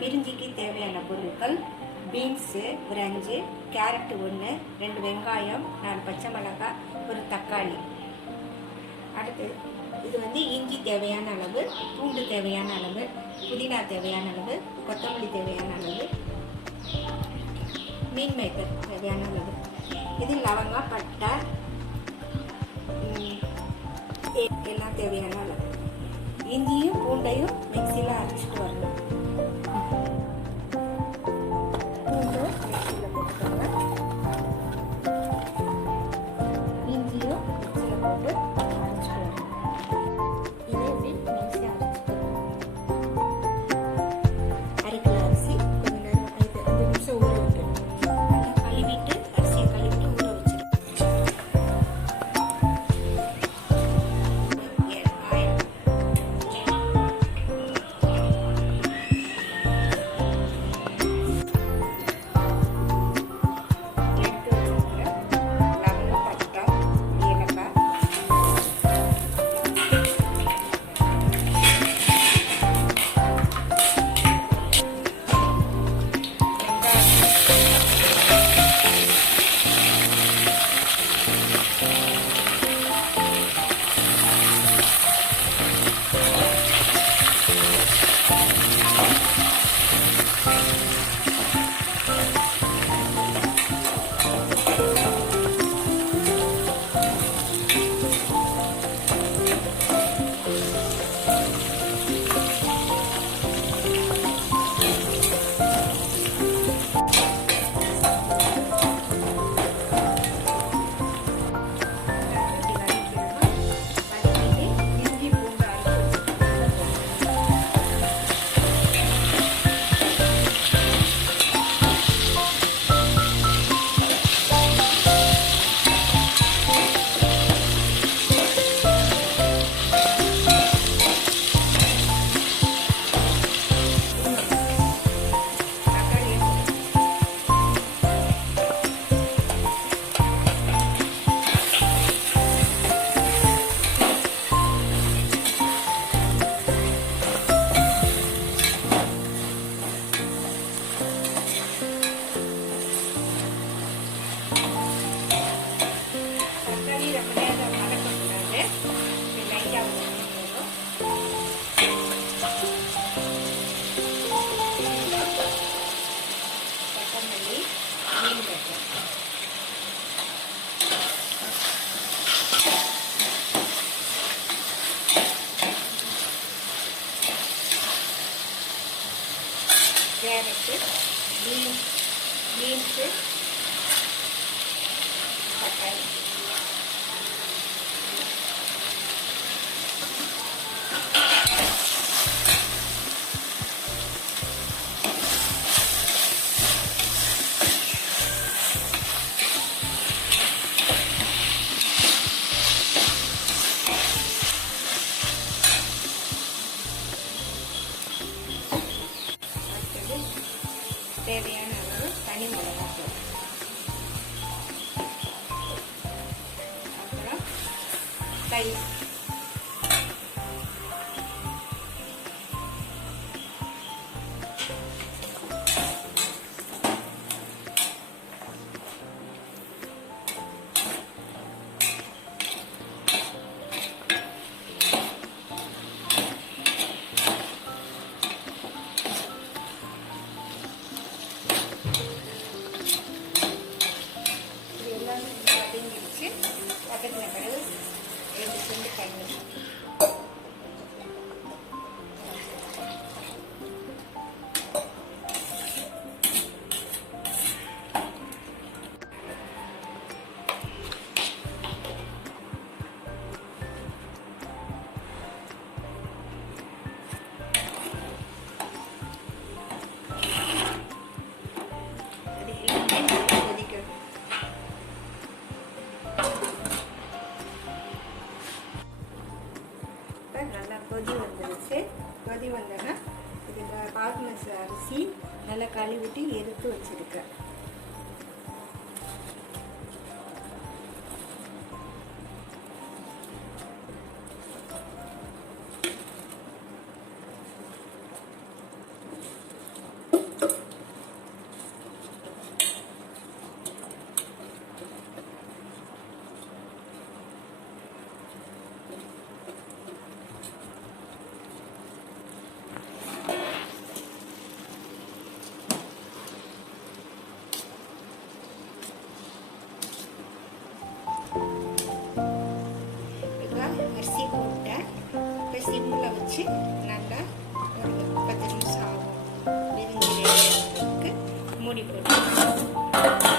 பிரிஞ்சிக்கு தேவையான பொருட்கள் பீன்ஸு ஒரு அஞ்சு கேரட்டு ஒன்று ரெண்டு வெங்காயம் நாலு பச்சை மிளகாய் ஒரு தக்காளி. அடுத்து இது வந்து இஞ்சி தேவையான அளவு பூண்டு தேவையான அளவு புதினா தேவையான அளவு கொத்தமல்லி தேவையான அளவு மீன் மேக்கர் தேவையான அளவு. இது லவங்கம் பட்டை எல்லாம் தேவையான அளவு. இஞ்சியும் பூண்டையும் பீன்ஸு தக்காளி அடுத்தது தேவையான ini boleh masuk. Okay. 谢谢你。பாஸ்மதி அரிசி நல்லா கழுவிட்டு எடுத்து வச்சுருக்கேன். சிம்மில் வச்சு நல்லா ஒரு பத்து நிமிஷம் ஆகும். விரிஞ்சு வேகிறதுக்கு மூடி போட்டு